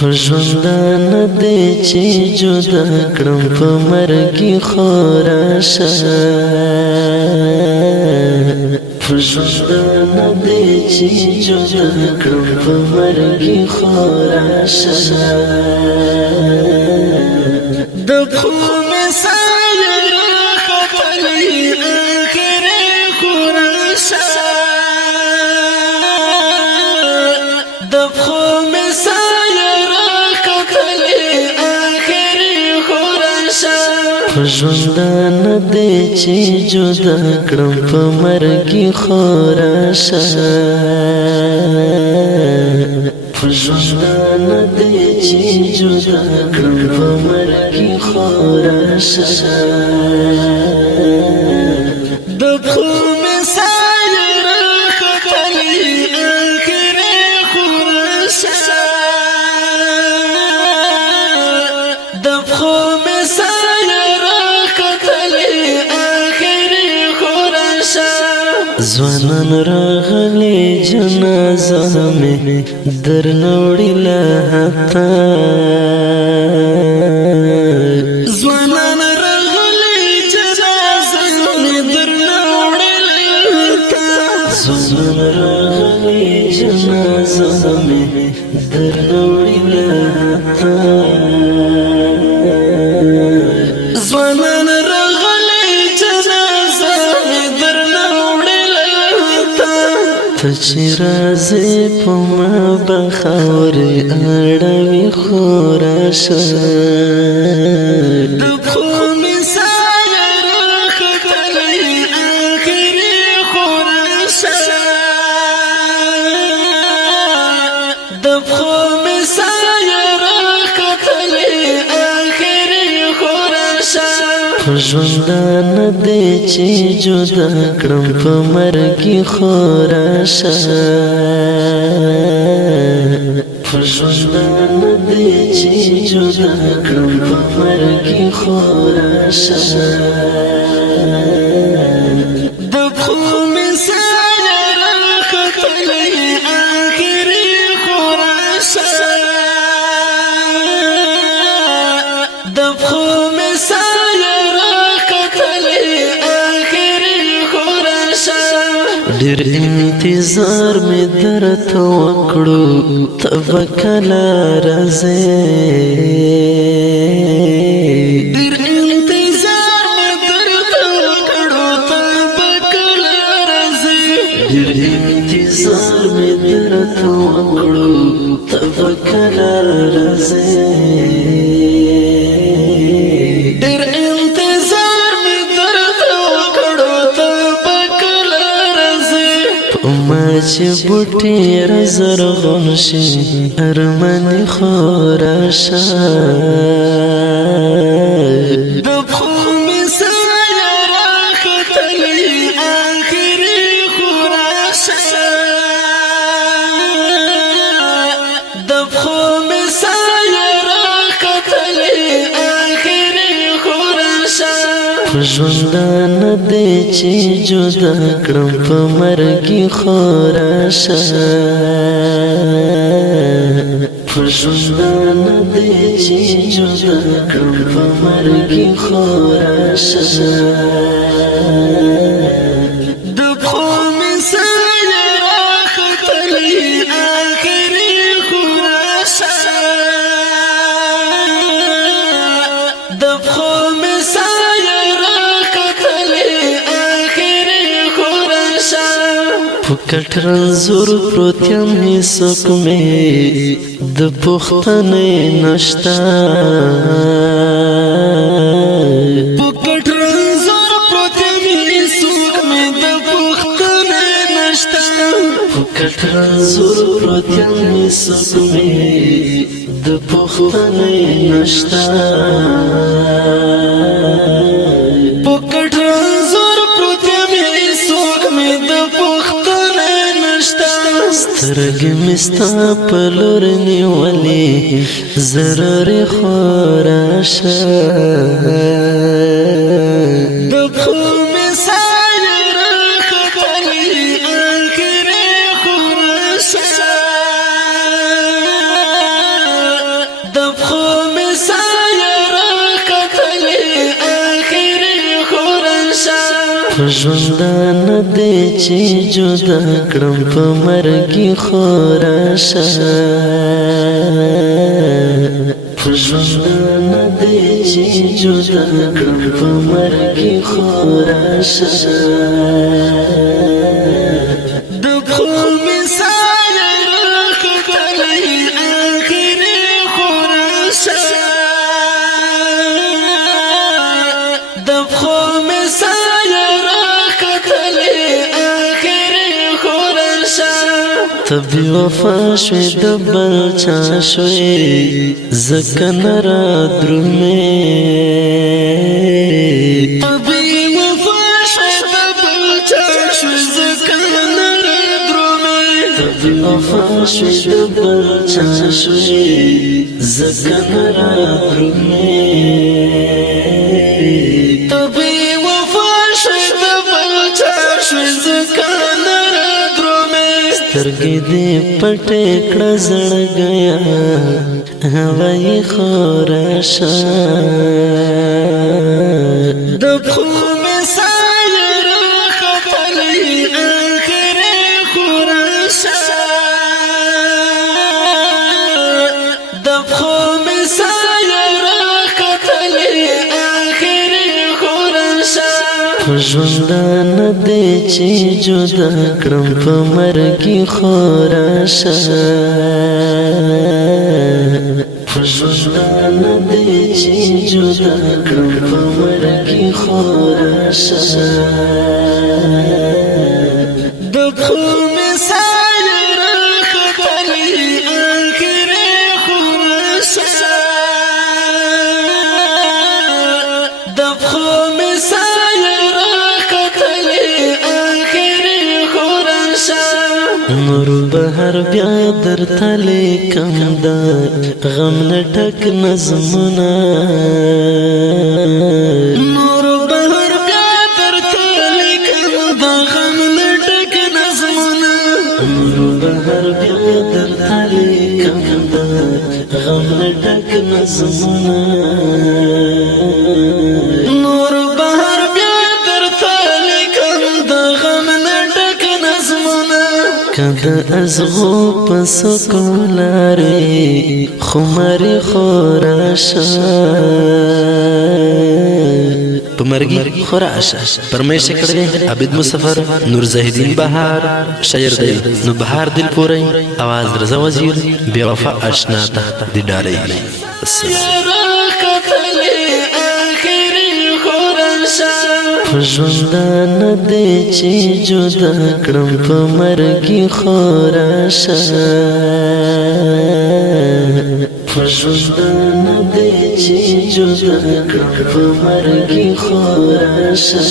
ژوندانه دی چې جدا کړم په مرګي خوراشه ژوندانه دی چې جدا کړم په مرګي خوراشه د پښو مې سایه راختلې اخرې خوراشه د پښو مې سایه راختلې اخرې خوراشه ژوندانه دی چې جدا کړم په مرګي خوراشه ژوندانه دی چې جدا کړم په مرګي خوراشه د پښو مې سایه راختلې اخرې خوراشه د پښو مې سایه راختلې اخرې خوراشه ځوانان راغلي جنازه مې درنه وړله حتی ځوانان راغلي جنازه مې درنه وړله حتی ځوانان راغلي جنازه مې درنه وړله حتی ځوانان راغلي جنازه مې درنه ته چې راځې په ما به خاورې اړوي خو راشه د پښو مې سایه راختلې اخرې خوراشه د پښو مې سایه راختلې اخرې خوراشه ژوندانه دی چې جدا کړم په مرګي خوراشه ژوندانه دی چې جدا کړم په مرګي خوراشه د پښو مې سایه راختلې اخرې خوراشه د پښو مې سایه ډېر انتظار مې درته وکړو ته به کله راځې ډېر انتظار مې درته وکړو ته به کله راځې ډېر انتظار مې درته وکړو ته به کله راځې چې بوټي زرغون شي ارماني خوراشه د پښو مې سایه راختلې اخرې خوراشه د پښو مې سایه راختلې اخرې خوراشه ژوندانه دی چې جدا کړم په مرګي خوراشه ژوندانه دی چې جدا کړم په مرګي خوراشه د پښو مې سایه راختلې اخرې خوراشه د پښو مې پکټ رنځور پروت یم هیڅوک مې د پوښتنې نشته پکټ رنځور پروت یم هیڅوک مې د پوښتنې نشته پکټ رنځور پروت یم هیڅوک مې د پوښتنې نشته پکټ رنځور پروت یم هیڅوک مې د سترګې مې ستا په لور نیولې ضروري خوراشه د پښو مې سایه راختلې اخرې خوراشه ژوندانه دی چې جدا کړم په مرګي خوراشه ژوندانه دی چې جدا کړم په مرګي خوراشه د پښو مې سایه راختلی آخري خوراشه د پښو مې سایه راختلی آخري خوراشه ته بې وفا شوې د بل چا شوې ځکه نه رادرومې ته بې وفا شوې د بل چا شوې ځکه نه رادرومې ته بې وفا شوې د بل چا شوې ځکه نه رادرومې ته بې وفا شوې د بل چا شوې ځکه نه سترګې دې پټې کړه زړګیا هوایي خوراشه د پښو مې سایه راختلی آخري خوراشه د پښو مې سایه راختلی آخري خوراشه ژوندانه دی چې جدا کړم په مرګي خوراشه ژوندانه دی چې جدا کړم په مرګي خوراشه د پښو مې سایه راختلی آخري خوراشه د پښو مې نور بهر بیا درته لیکم دا غم نه ډک نظمونه نور بهر بیا درته لیکم دا غم نه ډک نظمونه نور بهر بیا درته لیکم دا غم نه ډک نظمونه نور بهر بیا درته لیکم دا غم نه ډک نظمونه کده ازغو پسکو لاری خماری خوراشه پمرگی خوراشه پرمیش کردی عبید مسافر نور زاهدین بهار شاعر دی نو بهار دل پوری آواز رضا وزیر بے وفا اشنا تحت دی ڈاری ژوندانه دی چې جدا کړم په مرګي خوراشه ژوندانه دی چې جدا کړم په مرګي خوراشه